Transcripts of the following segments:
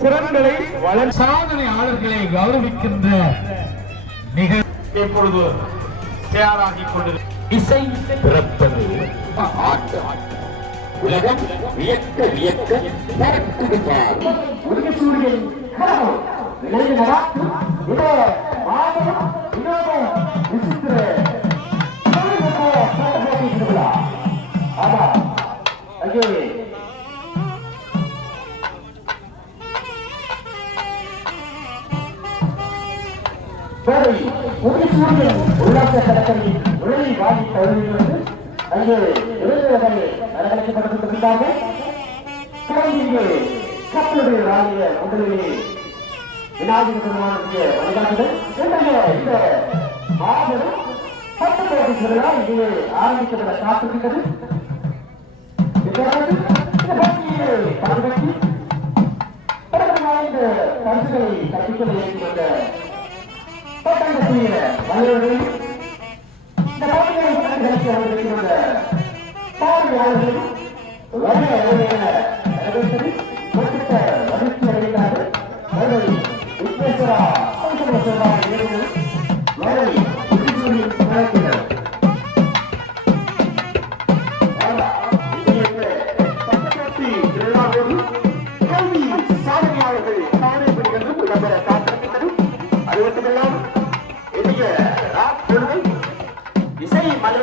திறன்களை வளர் சாதனையாளர்களை கௌரவிக்கின்ற நிகழ் இப்பொழுது தயாராகி கொண்டிருக்கிறது இசை பிறப்பது. ஆட்டு உலகம் வியக்க வியக்க பறக்குகிறார் உலகசூரியன். கனவு இதோ விசித்திர ஆமா. அங்கே கோவை உலகசூரியன் உல்லாச கடற்கரையில் உலகை வாங்கி தழுவிலிருந்து அங்கே இளைஞர்கள் அலங்கரிக்கப்பட்டுக் கொண்டிருந்தார்கள் கலைஞர்களே கப்பலுடைய ராணிய முதலிலே விநாயகர் பெருமானுடைய வழிகாட்டுதல். இன்றைய இந்த மாபெரும் பட்டு போட்டி திருவிழா இங்கே ஆரம்பிக்கப்பட காத்திருக்கிறது இதற்கு இந்த போட்டியில் பங்கேற்று கடந்த வாய்ந்த பரிசுகளை கற்பிக்கலை ஏற்றி வந்த பட்டங்கத்திய வல்லுநர்கள் இந்த போட்டியை கணக்கு வந்திருக்கிற வந்த பார்வையாளர்களும் வருக வருக என வரவேற்பது குறிப்பிட்ட மகிழ்ச்சி அடைகிறார்கள் மதுரை விக்னேஸ்வரா சௌசல்ய சேவா நிறுவனம்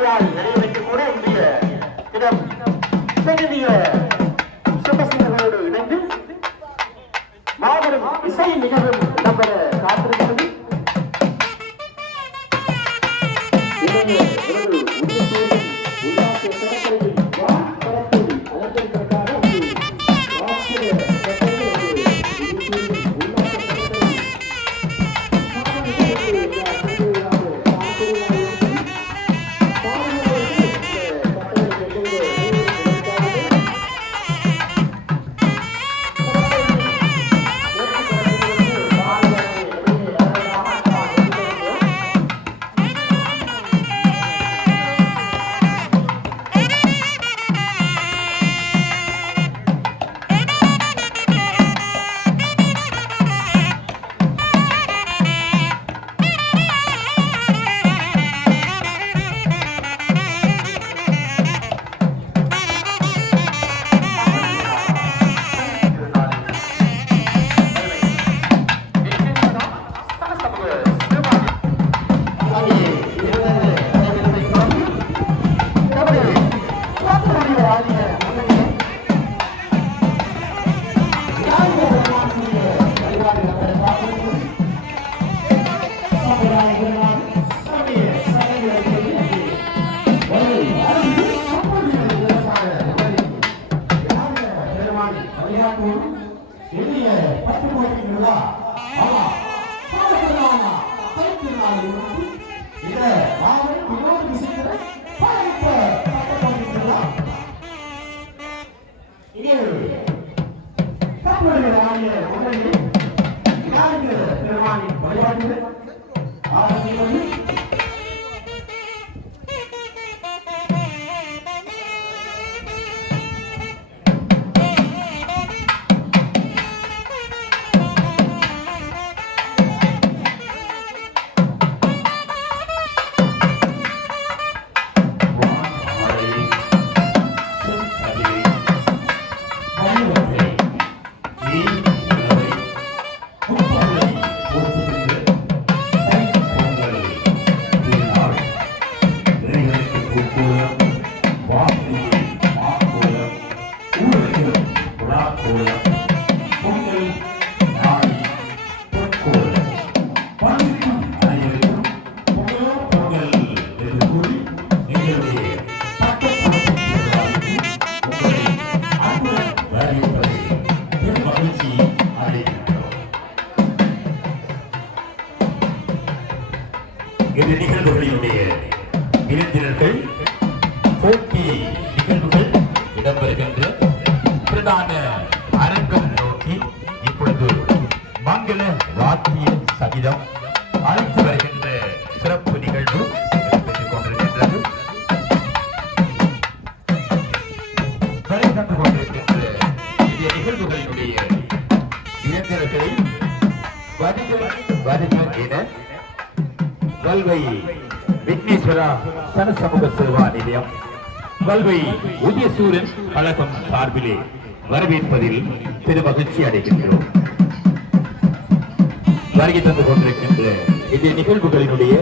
இசை நிறைவேற்றக்கூட நிறைவேற்ற கூட இன்றைய தினம் பெரிய சுபசிங்கர்களோடு இணைந்து மாபெரும் இசை நிகழும் நம்பர் you. வருக என கல்வை விக்னேஸ்வரா சனசமூக சேவா நிலையம் கல்வை உதயசூரன் கழகம் சார்பிலே வரவேற்பதில் பெரு மகிழ்ச்சி அடைகின்றோம். வருகை தந்து கொண்டிருக்கின்ற இந்த நிகழ்வுகளினுடைய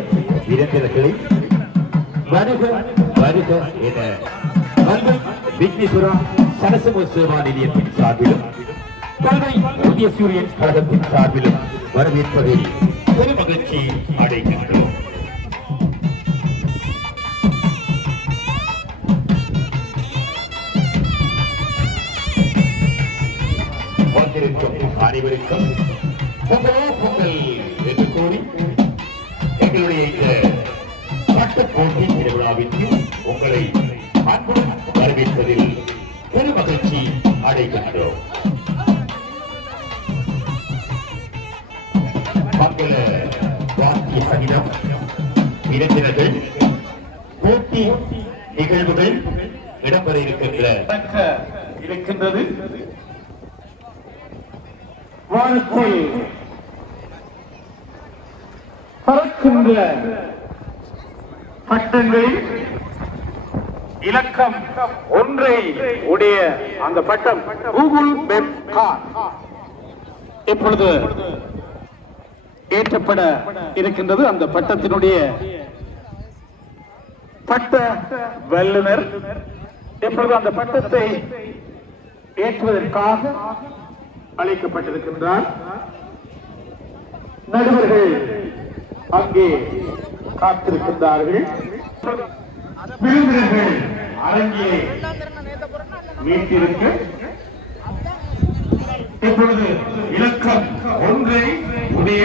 விருந்தினர்களை வருக வருக என கல்வை விக்னேஸ்வரா சனசமூக சேவா நிலையத்தின் சார்பிலும் கல்வை புதிய சூரியன் கழகத்தின் சார்பிலும் வரவேற்பதில் பெரும் மகிழ்ச்சி அடைகின்றோம். வந்திருக்கும் அனைவருக்கும் பொங்கலோ பொங்கல் என்று கூறி எங்களுடைய இந்த பட்டுப் போட்டி திருவிழாவிற்கு உங்களை அன்புடன் வரவேற்பதில் பெரும் மகிழ்ச்சி அடைகின்றோம். மங்கள வாக்கிய சகிதம். இருக்கிறது. போட்டி நிகழ்வுகள் இடம்பெற இருக்கின்ற இருக்கின்றது. வானத்தில் பறக்கின்ற பட்டங்களில் இலக்கம் ஒன்றை உடைய அந்த பட்டம் கூகுள் வெப் கார் இப்பொழுது ஏற்றப்பட இருக்கின்றது அந்த பட்டத்தினுடைய பட்ட வல்லுநர். இப்பொழுது அந்த பட்டத்தை ஏற்றுவதற்காக அழைக்கப்பட்டிருக்கின்றார். நடுவர்கள் அங்கே காத்திருக்கின்றார்கள். விருந்தினர்கள் அரங்கே மீட்டிருக்க. இப்பொழுது இலக்கம் ஒன்றை உடைய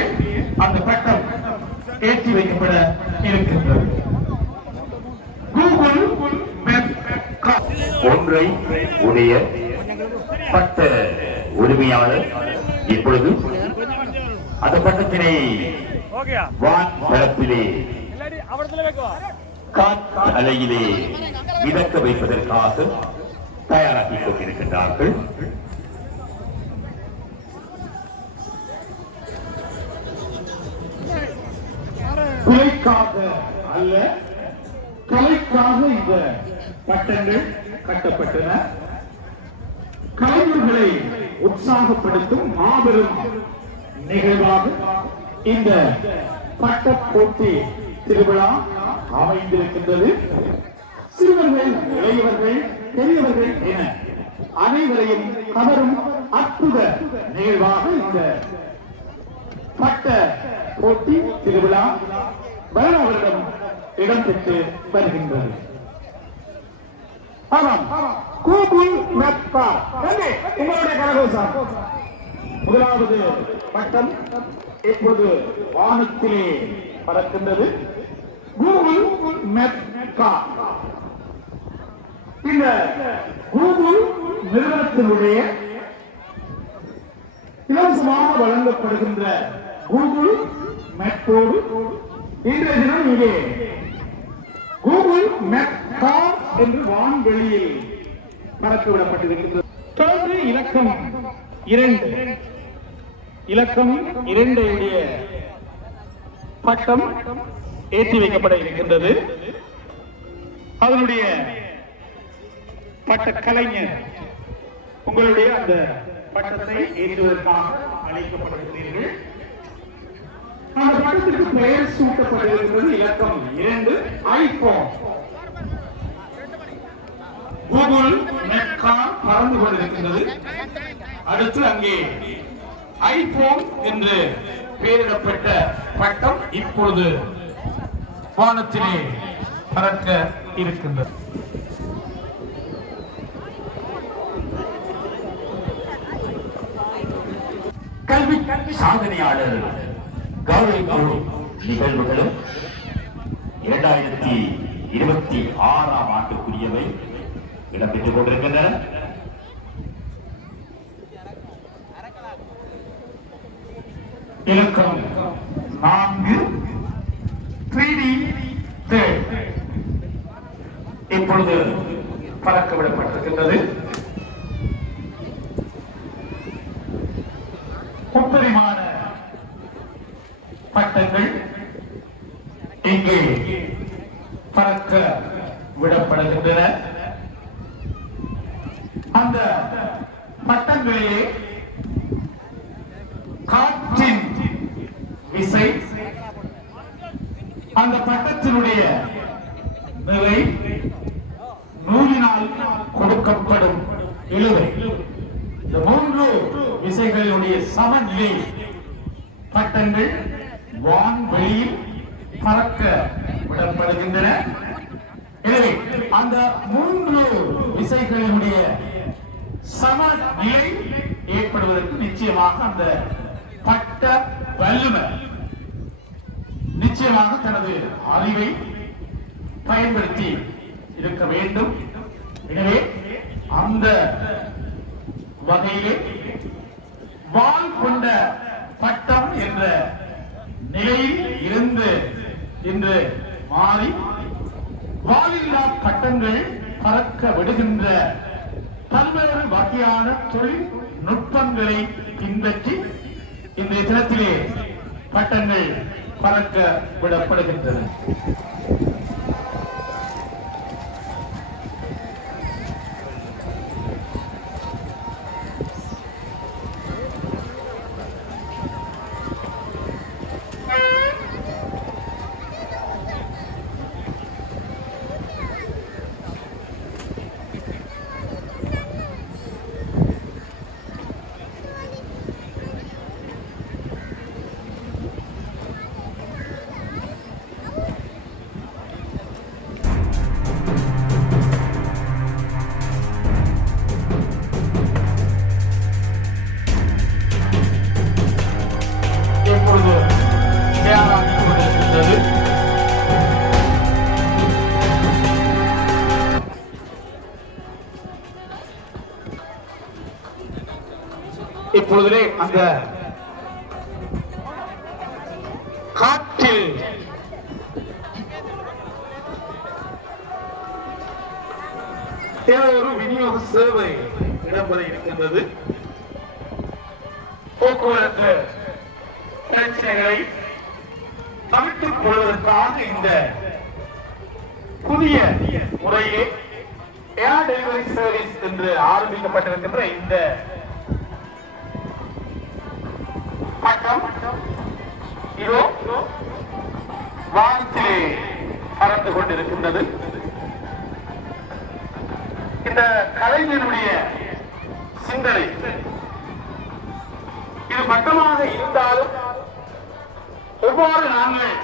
அந்த பட்டம் ஏற்றி வைக்கப்பட இருக்கின்றது. கூகுள் ஒன்றை உடைய பட்ட உரிமையாளர் இப்பொழுது அந்த பட்டத்தினை வான் பரப்பிலே அலையிலே மிதக்க வைப்பதற்காக தயாராகிக் கொண்டிருக்கின்றார்கள். குலைக்காக அல்ல கலைக்காக இந்த பட்டங்கள் கட்டப்பட்டன. கலைஞர்களை உற்சாகப்படுத்தும் மாபெரும் நிகழ்வாக இந்த பட்ட போட்டி திருவிழா அமைந்திருக்கின்றது. சிறுவர்கள் இளையவர்கள் பெரியவர்கள் என அனைவரையும் கவரும் அற்புத நிகழ்வாக இந்த பட்ட போட்டி திருவிழா வருட வருடம் இடம்பெற்று வருகின்றது. ஆமாம். கூபுல் மேப்பா நன்றி உங்களுடைய கரகோசம் முதலாவது பட்டம் இப்பொழுது வானத்திலே பறக்கின்றது. கூகுள் மெக்கா இந்த கூகுள் நிறுவனத்தினுடைய இலவசமாக வழங்கப்படுகின்ற கூகுள் மேப்போடு இன்றைய தினம் இங்கே. கூகுள் மேப் கார் என்று வான்வெளியில் பறக்கவிடப்பட்டிருக்கின்றது தொடர்ந்து இலக்கம் இரண்டு. இலக்கம் இரண்டுடைய பட்டம் ஏற்றி வைக்கப்பட இருக்கின்றது. அதனுடைய பட்ட கலைஞர் உங்களுடைய அந்த பட்டத்தை ஏற்றுவதற்காக அழைக்கப்படுகிறீர்கள் அந்த படத்துக்கு பெயர் சூட்டப்பட்டிருக்கிறது இலக்கம் இரண்டு ஐபோன். கூகுள் மெக்கா பறந்து கொண்டிருக்கின்றது. அடுத்து அங்கே ஐபோன் என்று பெயரிடப்பட்ட பட்டம் இப்பொழுது வானத்திலே பறக்க இருக்கின்றது. கல்வி சாதனையாளர் கௌரவிக்கும் நிகழ்வுகளும் இரண்டாயிரத்தி இருபத்தி ஆறாம் ஆண்டுக்குரியவை. இடம்பெற்றுக் கொண்டிருக்கின்றன. இலக்கம் நான்கு. த்ரீ இப்பொழுது பறக்க விடப்பட்டிருக்கின்றது முப்பரிமாண பட்டங்கள் இங்கே பறக்க பயன்படுத்தி இருக்க வேண்டும். எனவே அந்த வகையிலே வால் கொண்ட பட்டம் என்ற நிலையில் இருந்து இன்று மாறி வாலில்லா பட்டங்கள் பறக்க விடுகின்ற பல்வேறு வகையான தொழில் நுட்பங்களை பின்பற்றி இன்றைய தினத்திலே பட்டங்கள் பறக்க விடப்படுகின்றன. அந்த காற்றில். தேவையொரு விநியோக சேவை இடம்பெற இருக்கின்றது. போக்குவரத்து பிரச்சனைகளை தவிர்த்துக் கொள்வதற்காக இந்த புதிய முறையே ஏர் டெலிவரி சர்வீஸ் என்று ஆரம்பிக்கப்பட்டிருக்கின்ற இந்த பட்டம் இதோ வானத்திலே பறந்து கொண்டிருக்கின்றது. இந்த கலைஞனுடைய சிந்தனை இது மட்டமாக இருந்தாலும் ஒவ்வொரு நாங்கள்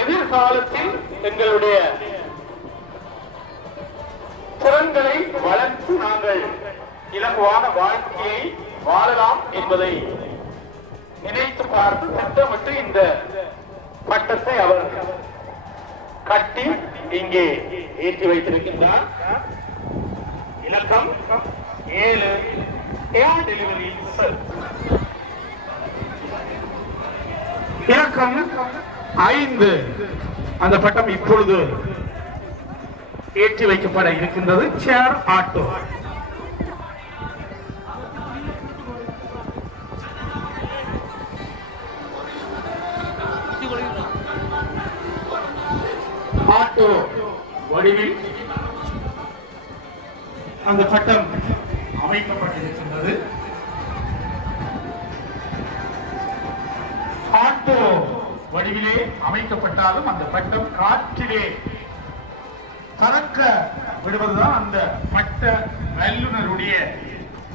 எதிர்காலத்தில் எங்களுடைய திறன்களை வளர்த்து நாங்கள் இலகுவான வாழ்க்கையை வாழலாம் என்பதை நினைத்து பார்த்து திட்டமிட்டு இந்த பட்டத்தை அவர் கட்டி இங்கே ஏற்றி வைத்திருக்கின்றார். இலக்கம் ஏழு. ஏர் டெலிவரி இலக்கம் ஐந்து. அந்த பட்டம் இப்பொழுது ஏற்றி வைக்கப்பட இருக்கின்றது. சேர் ஆட்டோ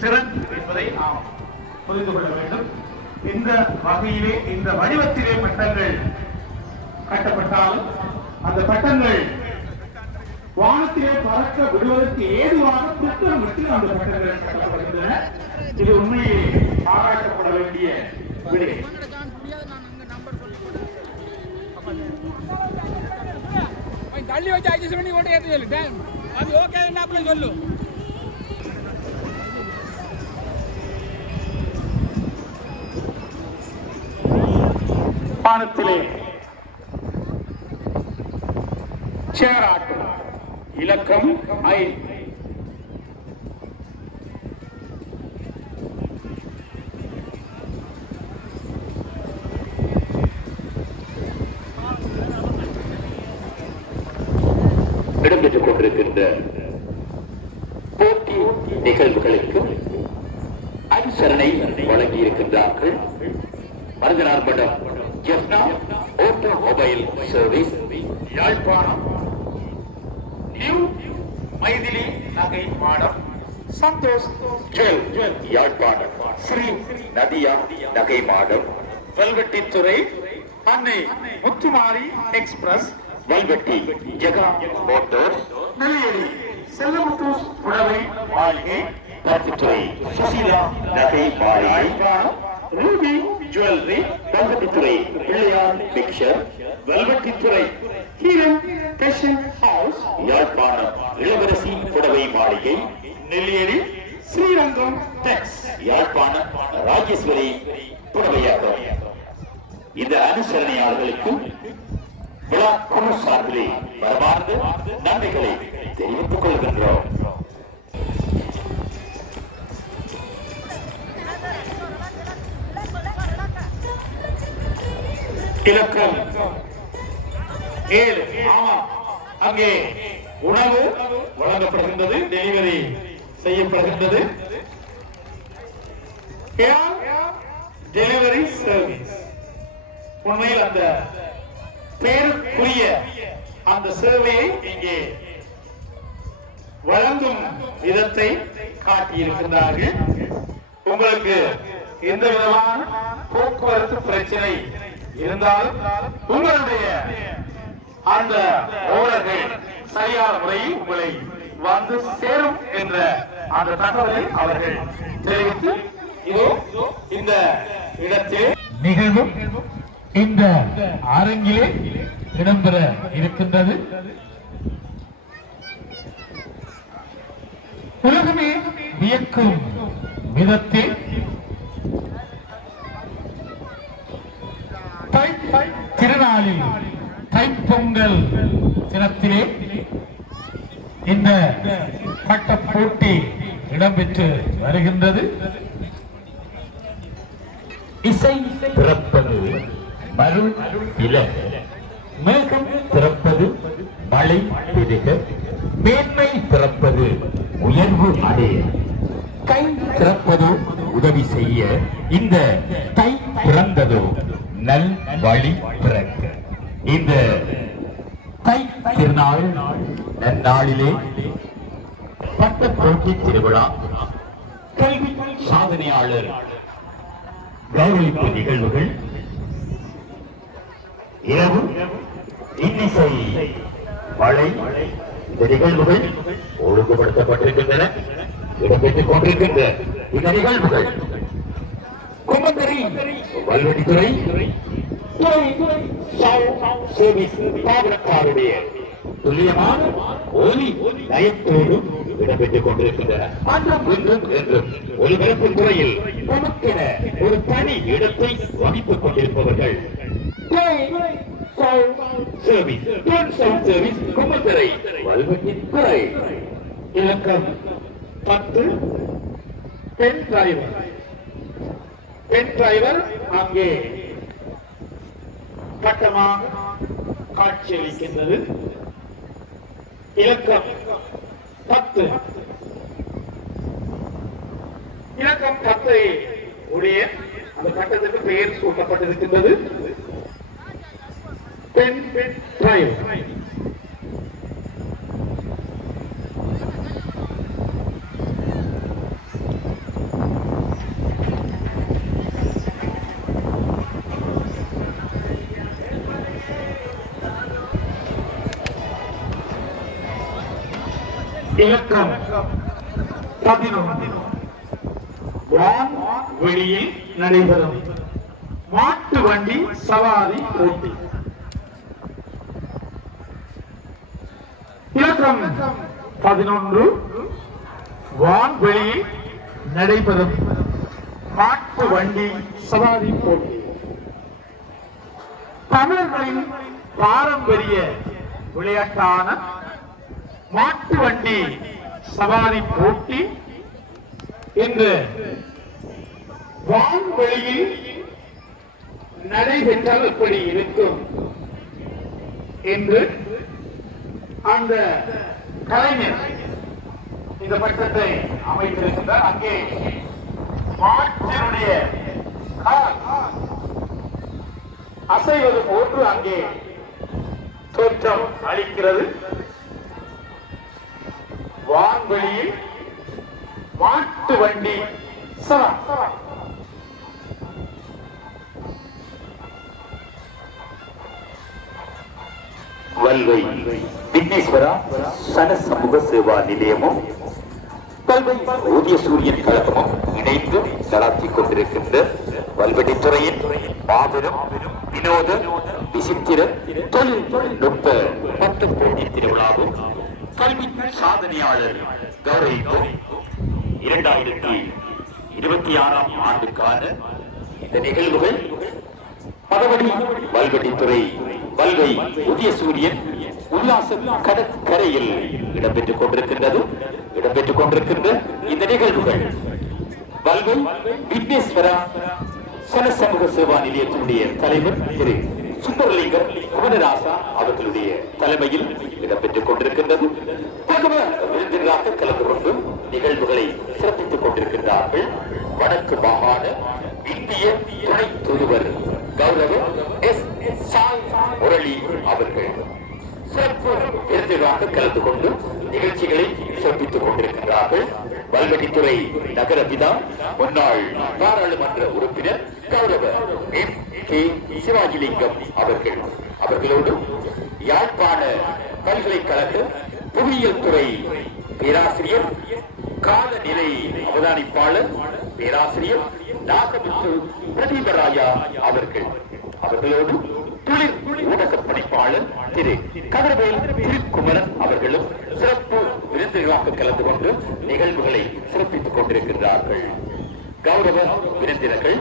திறன் என்பதை நாம் புரிந்து கொள்ள வேண்டும். இந்த வகையிலே இந்த வடிவத்திலே பட்டங்கள் கட்டப்பட்டாலும் அந்த பட்டங்கள் வானத்திலே பறக்க விடுவதற்கு ஏதுவாக திட்டமிட்டு அந்த பட்டங்கள் கட்டப்படுகின்றன. இது உண்மையே பாராட்டப்பட வேண்டிய விடயம் தள்ளி வச்சு அட்ஜஸ்ட் பண்ணி ஓட்ட ஏற்ற சொல்லு அது ஓகே என்ன சொல்லு. வானத்திலே சேராட்டும். இலக்கம் ஐந்து இடம்பெற்றுக் கொண்டிருக்கின்ற போட்டி நிகழ்வுகளுக்கு அனுசரணை வழங்கி இருக்கின்றார்கள் Maruthanar Madam Jaffna automobile service. Yazhpanam. New Maithili நகை மாடம். சந்தோஷ் ஜுவல் யாழ்ப்பாணம். ஸ்ரீ நதியா நகை மாடம். வெல்வெட்டித்துறை அன்னை முத்துமாரி எக்ஸ்பிரஸ். வல்வெட்டி ஜெகா மோட்டோர்ஸ். நெல்லியடி செல்லமுத்து புடவை மாளிகை. பருத்தித்துறை சுசீலா நகை மாளிகை. Ruby jewellery Valvettithurai Pillaiyar picture Valvettithurai Heeran fashion house Yazhpanam Ilavarasi புடவை மாளிகை நெல்லியடி ஸ்ரீரங்கம் டெக்ஸ் யாழ்ப்பாணம் ராஜேஸ்வரி புடவையாக இந்த அனுசரணையாளர்களுக்கும் விழா குழு சார்பிலே மரபார்ந்த நன்மைகளை தெரிவித்துக் கொள்கின்றோம். இலக்கம் ஏழு ஆமா அங்கே உணவு வழங்கப்படுகின்றது டெலிவரி செய்யப்படுகின்றது. டெலிவரி சர்வீஸ் உண்மையில் அந்த பேருக்குரிய அந்த சேவையை இங்கே வழங்கும் விதத்தை காட்டியிருக்கிறார்கள் உங்களுக்கு எந்த விதமான போக்குவரத்து பிரச்சனை இருந்தாலும் உங்களுடைய அந்த ஓடர்கள் சரியான முறையில் உங்களை வந்து சேரும் என்ற அந்த தகவலை அவர்கள் தெரிவித்து இதோ இந்த இடத்தில் நிகழ்வும் இந்த அரங்கிலே இடம்பெற இருக்கின்றது. உலகமே வியக்கும் விதத்தில் தை திருநாளில் தைப்பொங்கல் தினத்திலே இந்த பட்ட போட்டி இடம்பெற்று வருகின்றது. இசை பிறப்பது மருள் இல. மேகம் பிறப்பது மழை பெருக. மேன்மை பிறப்பது உயர்வு அடைய. கை திறப்பதோ உதவி செய்ய. இந்த தை பிறந்ததோ நல் வழி பிறக்க. இந்த தை திருநாள் நன்னாளிலே பட்ட போட்டி திருவிழா. கல்வி சாதனையாளர் கௌரவிப்பு நிகழ்வுகள். இரவு இன்னிசை மழை இந்த நிகழ்வுகள் ஒழுங்குபடுத்தப்பட்டிருக்கின்றன. இடம்பெற்றுக் கொண்டிருக்கின்ற இந்த நிகழ்வுகள். கொமந்தரி வல்வெட்டித்துறை துறை சர்வீஸ் தாவரக்காருடைய துல்லியமான ஒலி நயத்தோடு இடம்பெற்றுக் கொண்டிருக்கின்றன. என்றும் ஒலிபரப்பு துறையில் நமக்கென ஒரு தனி இடத்தை வகித்துக் கொண்டிருப்பவர்கள். சர்வீஸ் சர்வீஸ் கும்பத்தரை வல்வெட்டித்துறை இலக்கம் பத்து பெண் டிரைவர் பெண் டிரைவர் அங்கே பட்டமாக காட்சியளிக்கின்றது. இலக்கம் பத்து. இலக்கம் பத்தை உடைய அந்த பட்டத்துக்கு பெயர் சூட்டப்பட்டிருக்கின்றது. பெண் பெண் டிரைவர். இலக்கம். பதினொன்று. வான் வெளியில் நடைபெறும். மாட்டு வண்டி சவாரி போட்டி. இலக்கம். பதினொன்று. வான்வெளியில் நடைபெறும். மாட்டு வண்டி சவாரி போட்டி. தமிழர்களின் பாரம்பரிய விளையாட்டான மாட்டு வண்டி சவாரி போட்டி இன்று வான்வெளியில் நடைபெற்றால் எப்படி இருக்கும். என்று அந்த கலைஞர் இந்த பட்டத்தை அமைத்திருக்கின்றார் அங்கே மாற்றினுடைய அசைவது போன்று அங்கே தோற்றம் அளிக்கிறது. வான்வெளியில் மாட்டு வண்டி வல்வை விக்னேஸ்வரா சன சமூக சேவா நிலையமும் கல்வை ஊதிய சூரியன் கழகமும் இணைந்து நடாத்தி கொண்டிருக்கின்ற வல்வெட்டித்துறையின் மாபெரும் வினோத விசித்திர தொழில்நுட்ப பட்டு போட்டி திருவிழாவும் கல்வி சாதனையாளர் கௌரவிப்பு இரண்டாயிரத்தி இருபத்தி ஆறாம் ஆண்டுக்கான இந்த நிகழ்வுகள் பதவடி வல்வெட்டித்துறை வல்வை உதய சூரியன் உல்லாச கடற்கரையில் இடம்பெற்றுக் கொண்டிருக்கின்றது. இடம்பெற்றுக் கொண்டிருக்கின்ற இந்த நிகழ்வுகள் வல்வை விக்னேஸ்வரா சன சமூக சேவா நிலையத்தினுடைய தலைவர் திரு சுந்தரலிங்கம் குமரராசா அவர்களுடைய தலைமையில் இடம்பெற்றுக் கொண்டிருக்கின்றது. தகவ விருந்தினராக கலந்து கொண்டு நிகழ்வுகளை சிறப்பித்துக் கொண்டிருக்கின்றார்கள். வடக்கு மாகாண இந்திய துணை தூதுவர் கௌரவ எஸ். சாய் முரளி அவர்கள் சிறப்பு விருந்தினராக கலந்து கொண்டு நிகழ்ச்சிகளை சிறப்பித்துக் கொண்டிருக்கிறார்கள் வல்வெட்டித்துறை நகர பிதா முன்னாள் பாராளுமன்ற உறுப்பினர் கௌரவ எம். கே சிவாஜிலிங்கம் அவர்கள். அவர்களோடு யாழ்ப்பாண பல்கலைக்கழக புவியியல் துறை பேராசிரியர் காலநிலை அவதானிப்பாளர் பேராசிரியர் நாகமுத்து பிரதீபராயா அவர்கள். அவர்களோடு துளிர் ஊடக பணிப்பாளர் திரு கதிரவேல் திருக்குமரன் அவர்களும் சிறப்பு விருந்தினர்களாக கலந்து கொண்டு நிகழ்வுகளை சிறப்பித்துக் கொண்டிருக்கின்றார்கள். கௌரவ விருந்தினர்கள்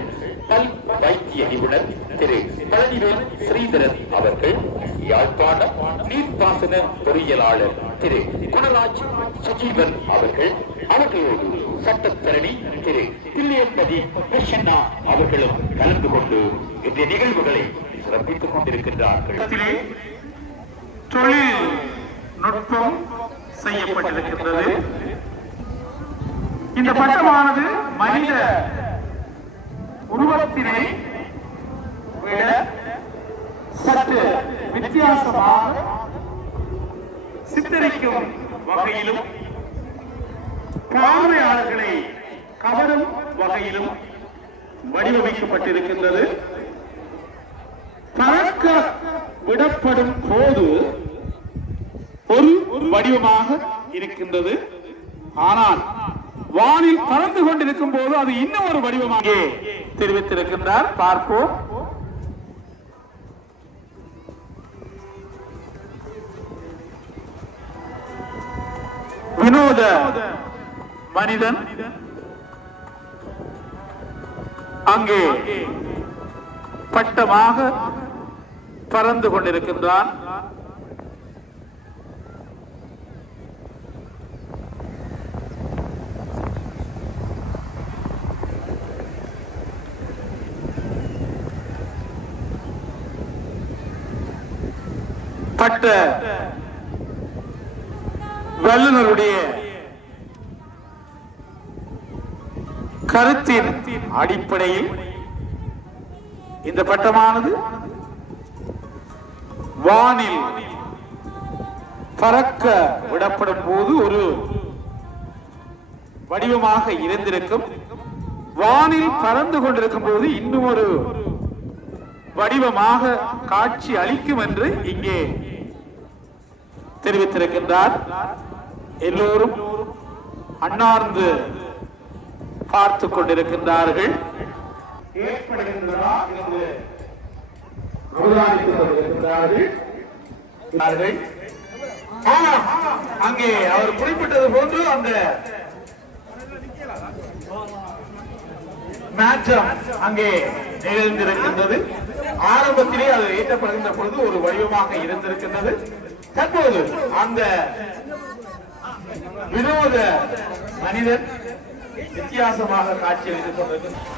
பல் வைத்திய நிபுணர் திரு பழனிவேல் ஸ்ரீதரன் அவர்கள் யாழ்ப்பாணம் நீர்ப்பாசன பொறியியலாளர் திரு குணராஜ் சஜீவன் அவர்கள் அவர்களோடு சட்டத்தரணி திரு தில்லியம்பதி கிருஷ்ணா அவர்களும் கலந்து கொண்டு இந்த நிகழ்வுகளை சிறப்பித்துக் கொண்டிருக்கின்றார்கள். தொழில் நுட்பம் செய்யப்பட்டிருக்கின்றது. இந்த பட்டமானது மனித உருவத்தினை விட சற்று வித்தியாசமாக சித்தரிக்கும் வகையிலும் பார்வையாளர்களை கவரும் வகையிலும் வடிவமைக்கப்பட்டிருக்கின்றது. பறக்க விடப்படும் போது ஒரு வடிவமாக இருக்கின்றது. ஆனால் வானில் பறந்து கொண்டிருக்கும் போது அது இன்னும் ஒரு வடிவமாக தெரிவித்திருக்கின்றார். பார்ப்போம். வினோத மனிதன். அங்கே பட்டமாக பறந்து கொண்டிருக்கின்றான். பட்ட வல்லுநருடைய கருத்தின் அடிப்படையில் இந்த பட்டமானது வானில் பறக்க விடப்படும் போது ஒரு வடிவமாக இருந்திருக்கும். வானில் பறந்து கொண்டிருக்கும் போது இன்னும் ஒரு வடிவமாக காட்சி அளிக்கும் என்று இங்கே தெரிவித்திருக்கின்றார். எல்லோரும் அன்னார்ந்து பார்த்து கொண்டிருக்கின்றார்கள். ஏற்படுகின்றதா என்று அங்கே அவர் குறிப்பிட்டது போன்று அந்த மாற்றம் அங்கே நிகழ்ந்திருக்கின்றது. ஆரம்பத்திலே அது ஏற்றப்படுகின்ற பொழுது ஒரு வடிவமாக இருந்திருக்கின்றது. தற்போது அந்த வினோத மனிதன் வித்தியாசமாக காட்சியளித்துக் கொண்டிருக்கிறார்.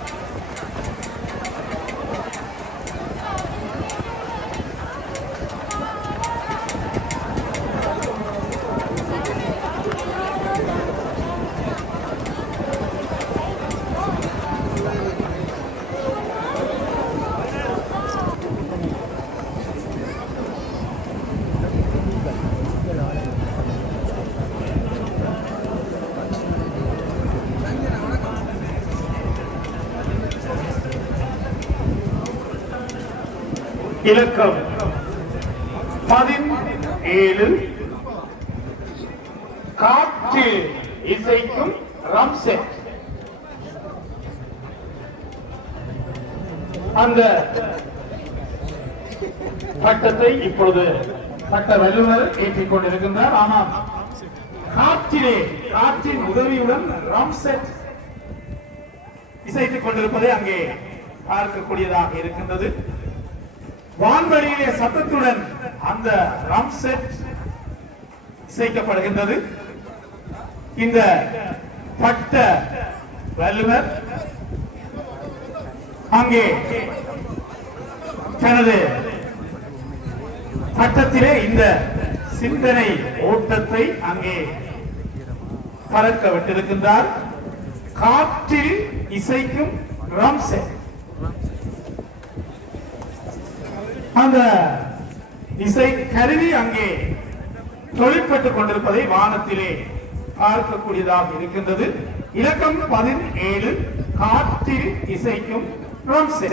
இலக்கம் பதினேழு. காற்று இசைக்கும் ரம்சே. அந்த பட்டத்தை இப்பொழுது பட்ட வல்லுநர் ஏற்றிக் கொண்டிருக்கின்றார். ஆனால் காற்றிலே காற்றின் உதவியுடன் ரம்செட் இசைத்துக் கொண்டிருப்பதை அங்கே பார்க்கக்கூடியதாக இருக்கின்றது. வான்வெளியிலே சத்தத்துடன் அந்த ரம்செட் இசைக்கப்படுகின்றது. இந்த பட்ட வல்லுவர் அங்கே தனது பட்டத்திலே இந்த சிந்தனை ஓட்டத்தை அங்கே பறக்க விட்டிருக்கின்றார் காற்றில் இசைக்கும் ரம்செட் அந்த இசை கருவி அங்கே தொழிற்பட்டுக் கொண்டிருப்பதை வானத்திலே பார்க்கக்கூடியதாக இருக்கின்றது. இலக்கம் பதினேழு காற்றில் இசைக்கும்